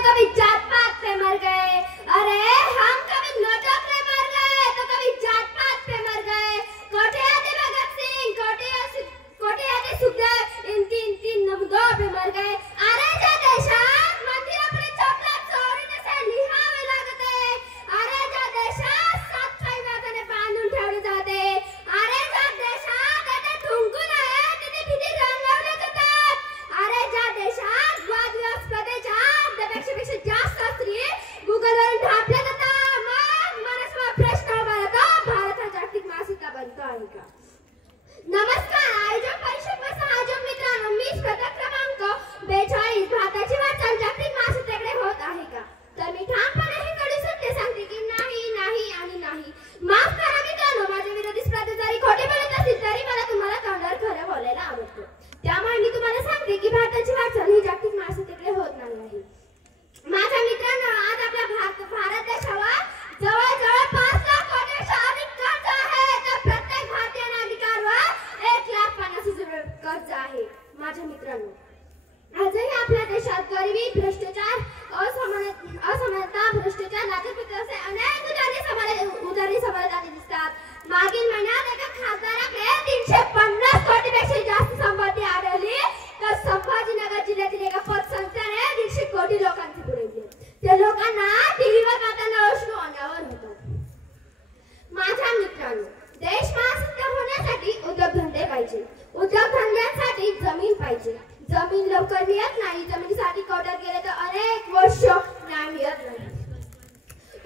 तो कभी जात पात पे मर गए। अरे हम कभी नोटों पे मर गए तो कभी जात पात पे मर गए। कोठे आते भगत सिंह, कोठे आते सुखदेव, इन तीन नमदों पे मर गए। अरे जा देशात मंदिर अपने चपलात चोरीने से लिहावे लागते। अरे जा देशात सात पायवाने बांधून ठेवले जाते। अरे जा देशात आता ठुंकून आहे तिथे भीती रंगवले जातात। अरे जा देशात वादविवादाच्या पेक्षा जास्त स्त्री गुगलवर ढापल्या जातात। मग मनस्वा प्रश्न उभा राहतो, भारत हा जागतिक मासिका बनतो आहे का? नमस्कार, आयोजक परिषद व सहयोजक मित्रांनो, मी स्पर्धा क्रमांक 42 भारताची वाटचाल जागतिक मासिकेकडे होत आहे का? तर मी ठामपणे हे कडे सत्य सांगते की नाही नाही आणि नाही। माफ करा मित्रांनो, माझे विरोधी स्पर्धा जरी खोटे बोलत असतील तरी मला तुम्हाला तोंडावर खरं बोलायला आवडतं। त्यामुळे मी तुम्हाला सांगते की भारताची वाटचाल ही जागतिक मासिकेकडे होत नाही। माझ्या मित्रांनो, आज आपला भारत देशावर जवळजवळ 5 लाख कोटींपेक्षा अधिक कर्ज आहे, तर प्रत्येक भारतीय नागरिकावर 1,50,000 कर्ज आहे। माझ्या मित्रांनो, आजही आपल्या देशात गरिबी, भ्रष्टाचार, असमानता, भ्रष्टाचार, नागरिकत्व असे अनेक उदाहरणे समोर दिसतात। मागील महिन्यात एका खासदाराकडे 350 कोटींपेक्षा जास्त संपत्ती आढळली, तर संभाजीनगर जिल्ह्यातील एका पतसंस्थेने 150 कोटी लोकांची पुरवली। त्या लोकांना टीव्हीवर पाहताना अश्रू अंगावर होतात। माझ्या मित्रांनो, देश महासत्ता होण्यासाठी उद्योगधंदे पाहिजे, उद्योगधंद्यांसाठी जमीन पाहिजे। जमीन लवकर मिळत नाही, जमिनीसाठी कोर्टात गेले तर अनेक वर्ष न्याय मिळत नाही।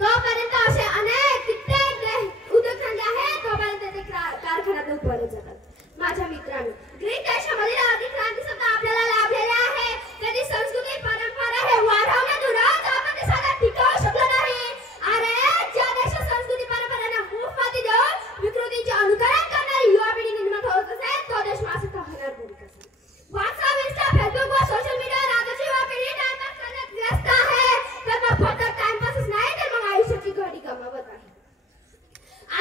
तोपर्यंत असे अनेक कित्येक उद्योगधंदे आहेत, तोपर्यंत ते कारखान्यातून परत जातात। माझ्या मित्रांनो, ग्रीक देशामधील आर्थिक क्रांती सुद्धा आपल्याला लाभलेली आहे। कधी संस्कृती परंपरा हे वाढवण्यातूनच आपण देशाला टिकवू शकलो नाही। अरे ज्या देशात संस्कृती परंपरांना मूठभर देऊन विकृतीचे अनुकरण करणारी युवा पिढी निर्माण होत असेल, तो देश मासिक होणार तरी कसा? व्हॉट्सअप, इंस्टा, फेसबुक व सोशल मीडियावर आजची युवा पिढी टाइमपास करण्यात व्यस्त आहे। तर मग फक्त टाइमपासच नाही, तर मग आयुष्याची घडी गमावत आहे।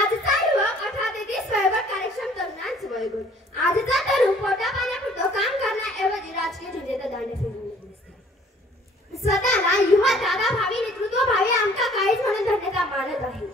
आजचा युवक 18 ते 30 वयोगट कार्यक्षम तरुणांचे वयोगट। आजचा तरुण पोटा पाण्यापुरतं काम करण्याऐवजी राजकीय झंझेत दांडे फिरवले दिसतात। स्वतःला युवा दादा भावी नेतृत्व भावी आमका काहीच म्हणून धन्यता मानत आहे।